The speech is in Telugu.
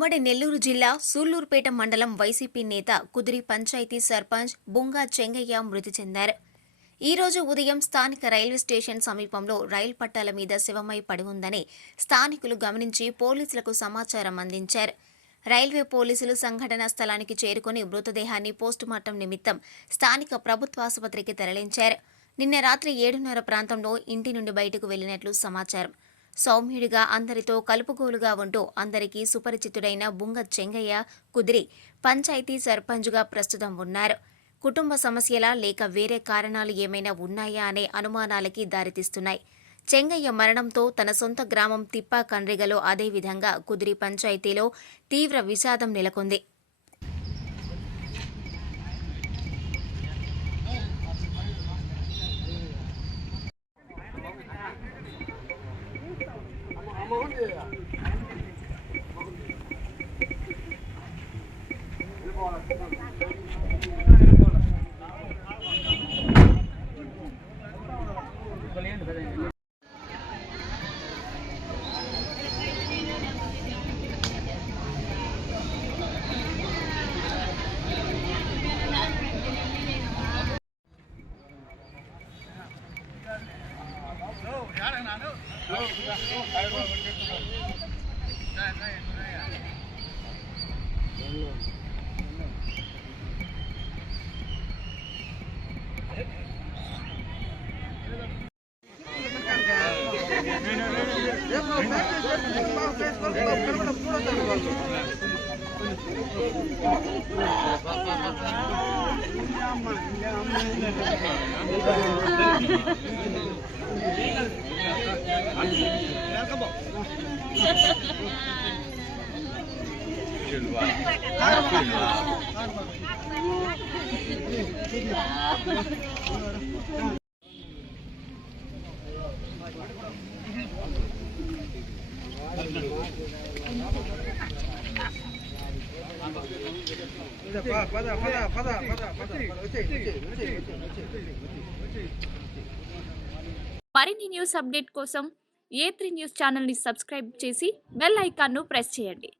ఉమ్మడి నెల్లూరు జిల్లా సూళ్లూరుపేట మండలం వైసీపీ నేత కుదిరి పంచాయతీ సర్పంచ్ బుంగా చెంగయ్య మృతి చెందారు. ఈ రోజు ఉదయం స్థానిక రైల్వే స్టేషన్ సమీపంలో రైలు పట్టాల మీద శవమై పడి ఉందని స్థానికులు గమనించి పోలీసులకు సమాచారం అందించారు. రైల్వే పోలీసులు సంఘటనా స్థలానికి చేరుకుని మృతదేహాన్ని పోస్టుమార్టం నిమిత్తం స్థానిక ప్రభుత్వాసుపత్రికి తరలించారు. నిన్న రాత్రి 7:30 ప్రాంతంలో ఇంటి నుండి బయటకు వెళ్లినట్లు సమాచారం. సౌమ్యుడిగా అందరితో కలుపుగోలుగా ఉంటూ అందరికీ సుపరిచితుడైన బుంగ చెంగయ్య కుదిరి పంచాయతీ సర్పంచ్గా ప్రస్తుతం ఉన్నారు. కుటుంబ సమస్యలా లేక వేరే కారణాలు ఏమైనా ఉన్నాయా అనే అనుమానాలకి దారితీస్తున్నాయి. చెంగయ్య మరణంతో తన సొంత గ్రామం తిప్పాకండ్రిగలో అదేవిధంగా కుదిరి పంచాయతీలో తీవ్ర విషాదం నెలకొంది. మరిన్ని న్యూస్ అప్డేట్ కోసం A3 న్యూస్ ఛానల్ ని సబ్స్క్రైబ్ చేసి బెల్ ఐకాన్ ను ప్రెస్ చేయండి.